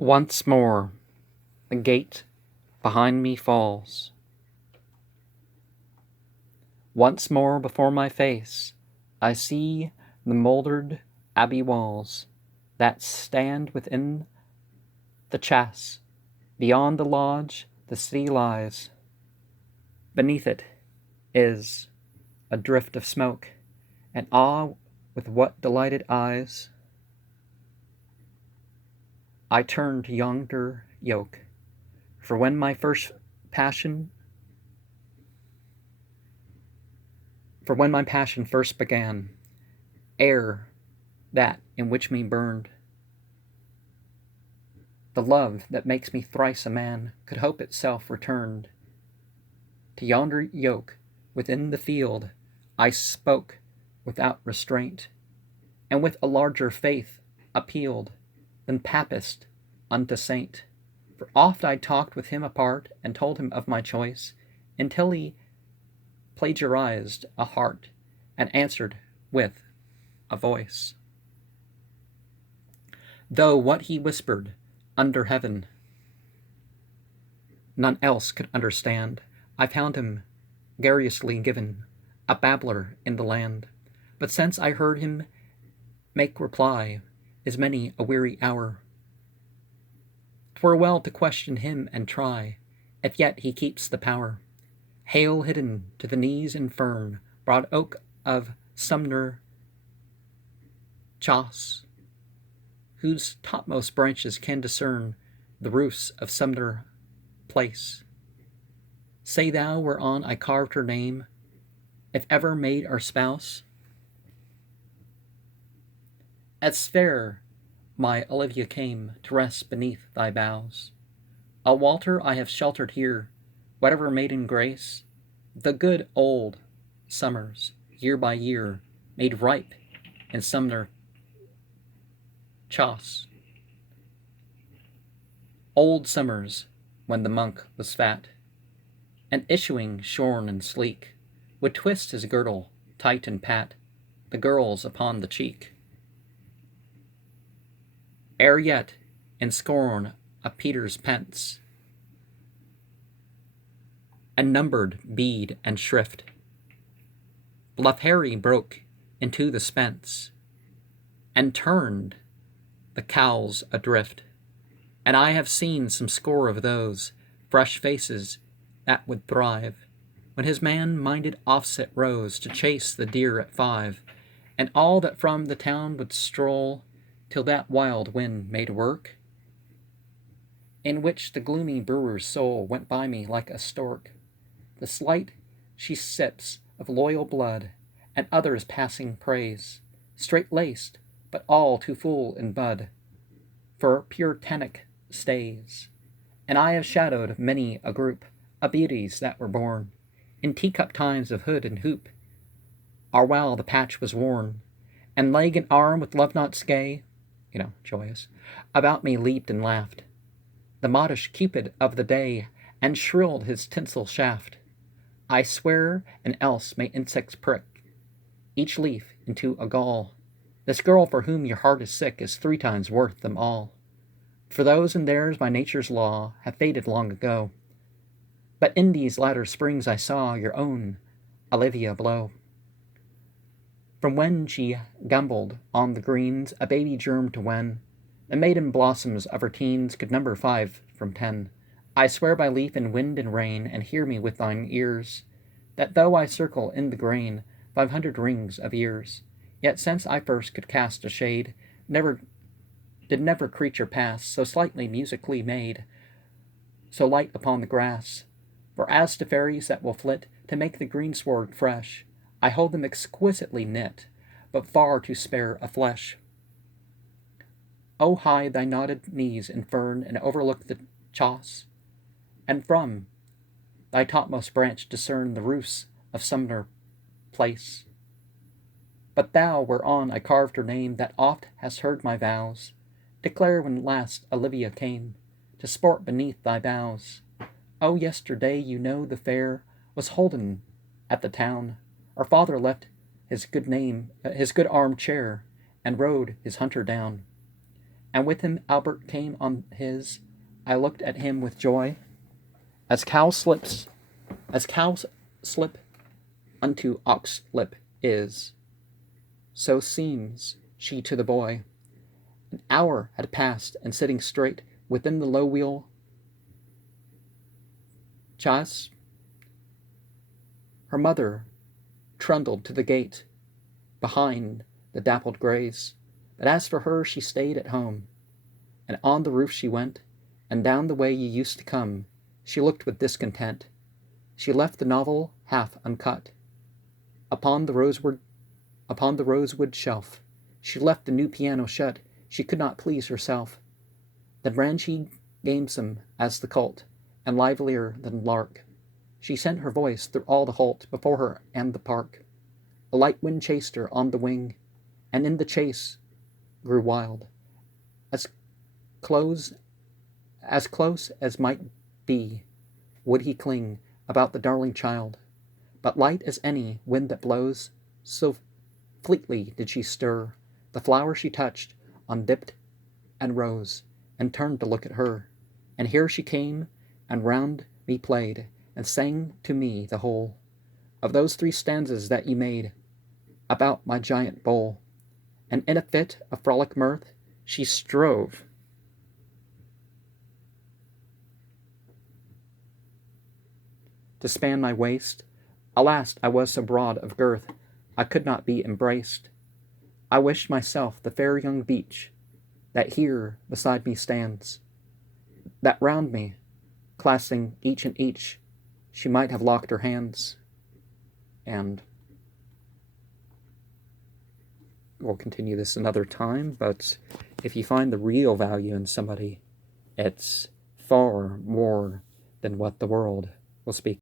Once more the gate behind me falls. Once more before my face I see the mouldered abbey walls that stand within the chase. Beyond the lodge the city lies. Beneath it is a drift of smoke, and with what delighted eyes I turn to yonder yoke. For when my passion first began, ere that in which me burned, the love that makes me thrice a man could hope itself returned. To yonder yoke within the field I spoke without restraint, and with a larger faith appealed than papist unto saint. For oft I talked with him apart, and told him of my choice, until he plagiarized a heart, and answered with a voice. Though what he whispered under heaven none else could understand, I found him garrulously given, a babbler in the land. But since I heard him make reply, is many a weary hour, 'twere well to question him and try if yet he keeps the power. Hail hidden to the knees infirm, broad oak of Sumner Chase, whose topmost branches can discern the roofs of Sumner Place. Say thou whereon I carved her name, if ever made our spouse. As fair my Olivia came to rest beneath thy boughs. A Walter I have sheltered here, whatever maiden grace the good old summers, year by year, made ripe in Sumner Chase. Old summers, when the monk was fat, and issuing shorn and sleek, would twist his girdle tight and pat the girls upon the cheek. Ere yet, in scorn of Peter's pence, and numbered bead and shrift, bluff Harry broke into the spence, and turned the cowls adrift. And I have seen some score of those fresh faces that would thrive, when his man-minded offset rose to chase the deer at 5, and all that from the town would stroll till that wild wind made work, in which the gloomy brewer's soul went by me like a stork. The slight she sips of loyal blood, and others passing praise, straight-laced, but all too full in bud, for puritanic stays. And I have shadowed many a group of beauties that were born in teacup times of hood and hoop, or while the patch was worn, and leg and arm with love knots gay, joyous, about me leaped and laughed, the modish Cupid of the day, and shrilled his tinsel shaft. I swear, and else may insects prick each leaf into a gall, this girl for whom your heart is sick is 3 times worth them all. For those and theirs by nature's law have faded long ago, but in these latter springs I saw your own Olivia blow. From when she gamboled on the greens, a baby germ to when the maiden blossoms of her teens could number 5 from 10. I swear by leaf and wind and rain, and hear me with thine ears, that though I circle in the grain 500 rings of years, yet since I first could cast a shade, never creature pass so slightly musically made, so light upon the grass. For as to fairies that will flit to make the greensward fresh, I hold them exquisitely knit, but far too spare of flesh. O hide thy knotted knees in fern, and overlook the chase, and from thy topmost branch discern the roofs of Sumner Place. But thou, whereon I carved her name, that oft hast heard my vows, declare when last Olivia came to sport beneath thy boughs. O yesterday, you know, the fair was holden at the town. Our father left his good armed chair, and rode his hunter down. and with him Albert came on his. I looked at him with joy, as cows slip unto ox lip is, so seems she to the boy. An hour had passed, and sitting straight within the low wheel chaise, her mother trundled to the gate behind the dappled greys. But as for her, she stayed at home, and on the roof she went, and down the way you used to come. She looked with discontent. She left the novel half uncut upon the rosewood shelf. She left the new piano shut. She could not please herself. Then ran she gamesome as the colt, and livelier than lark. She sent her voice through all the holt before her and the park. A light wind chased her on the wing, and in the chase grew wild, as close as might be, would he cling about the darling child. But light as any wind that blows, so fleetly did she stir. The flower she touched on dipped and rose, and turned to look at her. And here she came, and round me played, and sang to me the whole of those 3 stanzas that you made about my giant bowl. And in a fit of frolic mirth, she strove to span my waist. Alas, I was so broad of girth, I could not be embraced. I wished myself the fair young beech that here beside me stands, that round me, clasping each and each, she might have locked her hands. And we'll continue this another time, but if you find the real value in somebody, it's far more than what the world will speak.